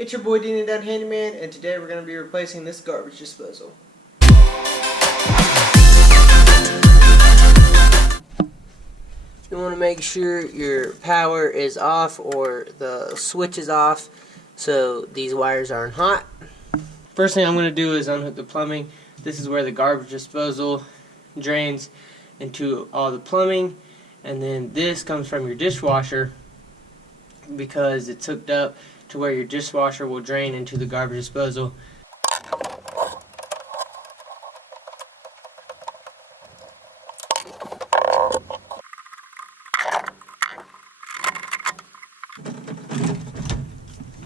It's your boy Dean Down Handyman, and today we're going to be replacing this garbage disposal. You want to make sure your power is off or the switch is off so these wires aren't hot. First thing I'm going to do is unhook the plumbing. This is where the garbage disposal drains into all the plumbing, and then this comes from your dishwasher because it's hooked up to where your dishwasher will drain into the garbage disposal.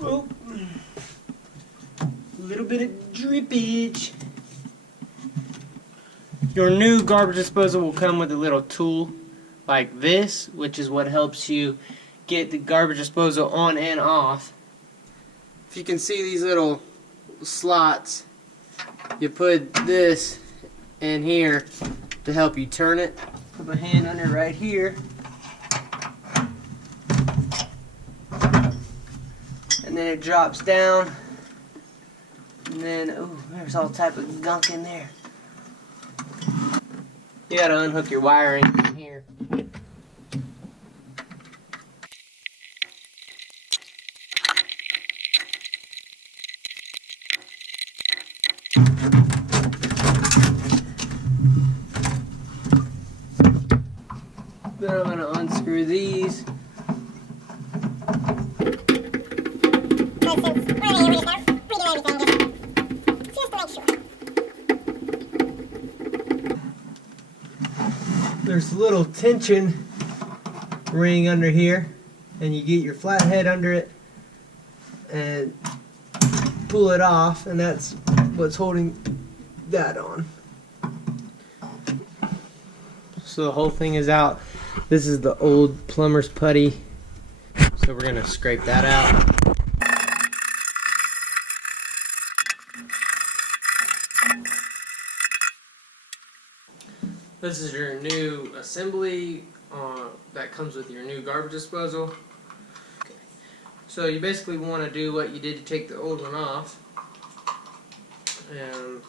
Oh, a little bit of drippage. Your new garbage disposal will come with a little tool like this, which is what helps you get the garbage disposal on and off. If you can see these little slots, you put this in here to help you turn it. Put my hand under right here, and then it drops down, and then oh, there's all type of gunk in there. You gotta unhook your wiring from here. Then I'm gonna unscrew these. There's a little tension ring under here, and you get your flathead under it and pull it off, and that's what's holding that on. So the whole thing is out. This is the old plumber's putty, so we're gonna scrape that out. This is your new assembly that comes with your new garbage disposal. Okay. So you basically want to do what you did to take the old one off and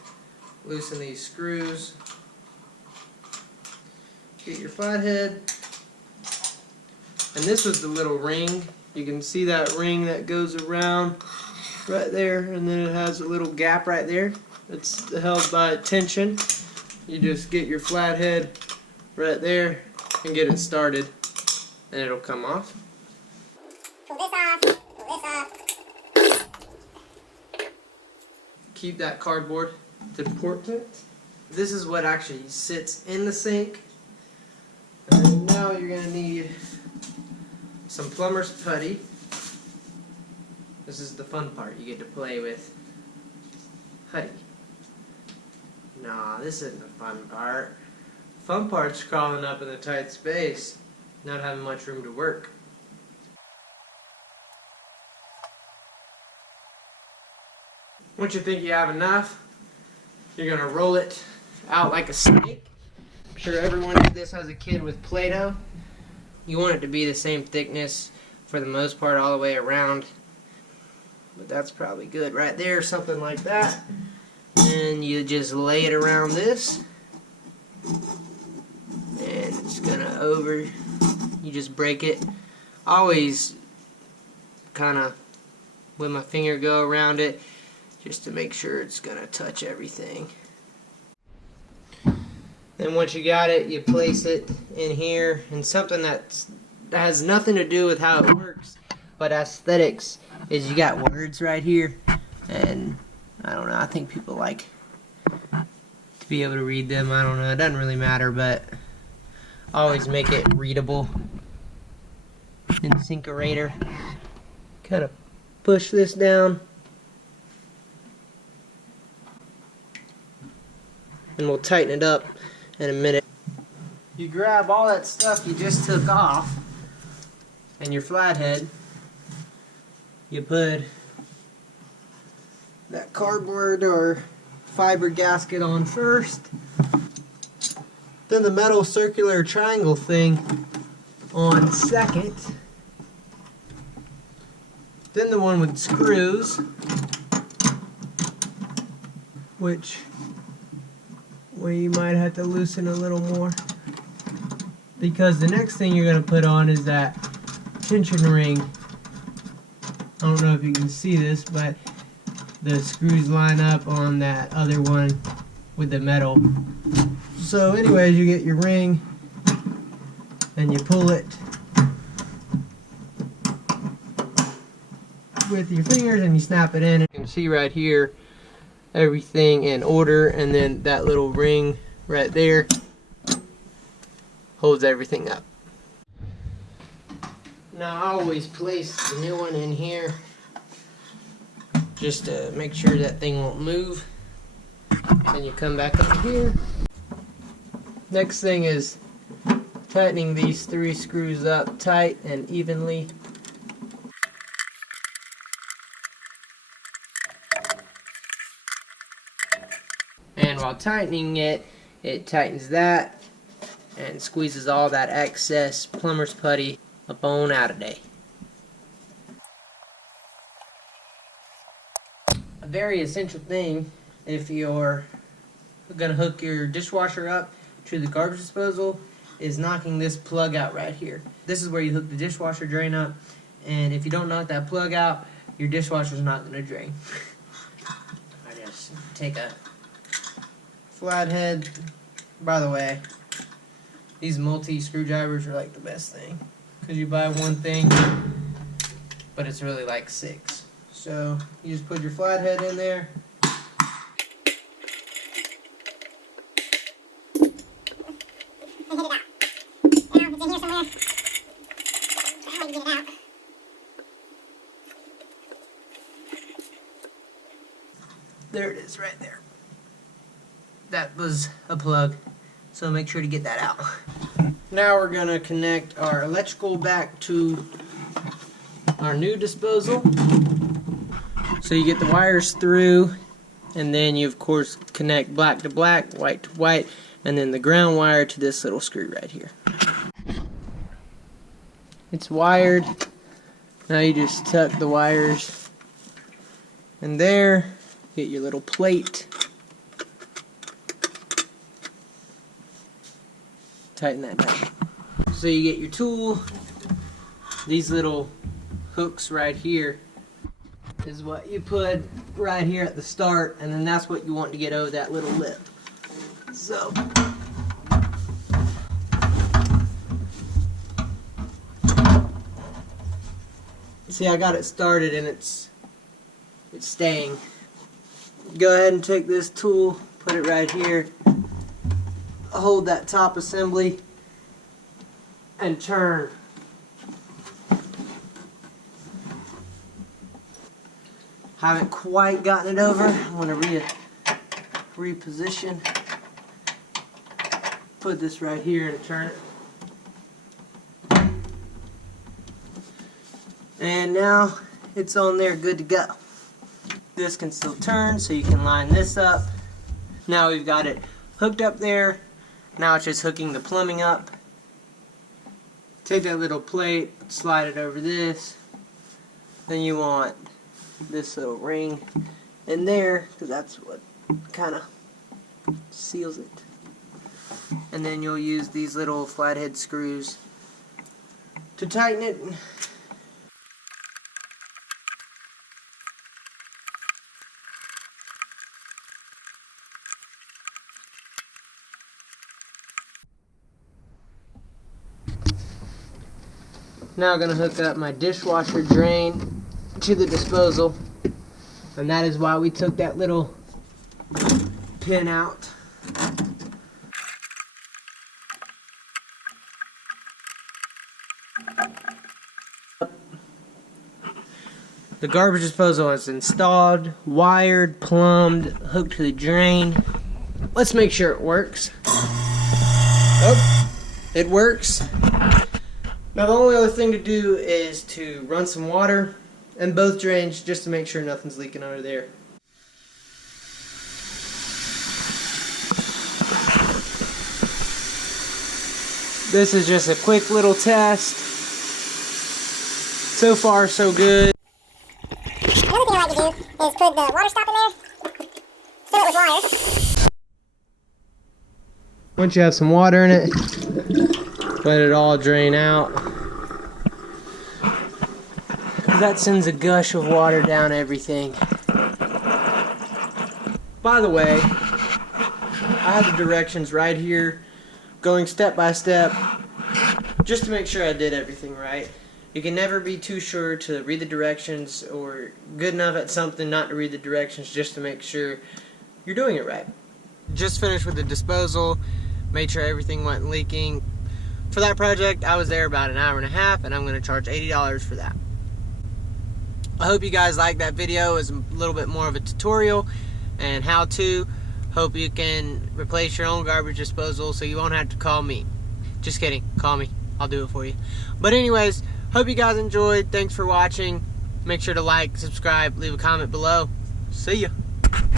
loosen these screws. Get your flathead, and this was the little ring. You can see that ring that goes around right there, and then it has a little gap right there. It's held by tension. You just get your flathead right there and get it started, and it'll come off. Pull this off, pull this off. Keep that cardboard. It's important. This is what actually sits in the sink. And now you're going to need some plumber's putty. This is the fun part. You get to play with putty. Nah, this isn't the fun part. The fun part's crawling up in the tight space, not having much room to work. Once you think you have enough, you're going to roll it out like a snake. I'm sure everyone did this as a kid with Play-Doh. You want it to be the same thickness for the most part all the way around. But that's probably good right there, something like that. And you just lay it around this. And it's gonna you just break it. Always kind of with my finger go around it just to make sure it's gonna touch everything. Then once you got it, you place it in here, and something that has nothing to do with how it works, but aesthetics, is you got words right here, and I don't know, I think people like to be able to read them. I don't know, it doesn't really matter, but always make it readable. Insinkerator. Kind of push this down, and we'll tighten it up in a minute. You grab all that stuff you just took off and your flathead. You put that cardboard or fiber gasket on first, then the metal circular triangle thing on second, Then the one with screws, which you might have to loosen a little more, because the next thing you're going to put on is that tension ring. I don't know if you can see this, but the screws line up on that other one with the metal. So anyways, you get your ring and you pull it with your fingers and you snap it in. You can see right here everything in order, and then that little ring right there holds everything up. Now I always place the new one in here just to make sure that thing won't move. Then you come back up here. Next thing is tightening these 3 screws up tight and evenly. And while tightening it, it tightens that and squeezes all that excess plumber's putty up on out of there. A very essential thing if you're going to hook your dishwasher up to the garbage disposal is knocking this plug out right here. This is where you hook the dishwasher drain up, and if you don't knock that plug out, your dishwasher's not going to drain. I just take a flathead. By the way, these multi screwdrivers are like the best thing, because you buy one thing but it's really like 6. So you just put your flathead in there. There it is right there. That was a plug, so make sure to get that out. Now we're going to connect our electrical back to our new disposal. So you get the wires through, and then you of course connect black to black, white to white, and then the ground wire to this little screw right here. It's wired. Now you just tuck the wires in there. Get your little plate. Tighten that down. So you get your tool. These little hooks right here is what you put right here at the start, and then that's what you want to get over that little lip. So see, I got it started and it's staying. Go ahead and take this tool, put it right here, hold that top assembly, and turn. Haven't quite gotten it over. I'm going to reposition. Put this right here and turn it. And now it's on there, good to go. This can still turn, so you can line this up. Now we've got it hooked up there. Now it's just hooking the plumbing up. Take that little plate, slide it over this. Then you want this little ring in there, because that's what kind of seals it. And then you'll use these little flathead screws to tighten it. Now I'm going to hook up my dishwasher drain to the disposal, and that is why we took that little pin out. The garbage disposal is installed, wired, plumbed, hooked to the drain. Let's make sure it works. Oh, it works. Now the only other thing to do is to run some water in both drains just to make sure nothing's leaking under there. This is just a quick little test. So far so good. other thing I like to do is put the water stop in there, fill it with wire. Once you have some water in it, let it all drain out. That sends a gush of water down everything. By the way, I have the directions right here, going step by step, just to make sure I did everything right. You can never be too sure to read the directions, or good enough at something not to read the directions, just to make sure you're doing it right. Just finished with the disposal, made sure everything wasn't leaking. For that project, I was there about an hour and a half, and I'm going to charge $80 for that. I hope you guys liked that video. It was a little bit more of a tutorial and how-to. Hope you can replace your own garbage disposal so you won't have to call me. Just kidding. Call me. I'll do it for you. But anyways, hope you guys enjoyed. Thanks for watching. Make sure to like, subscribe, leave a comment below. See ya.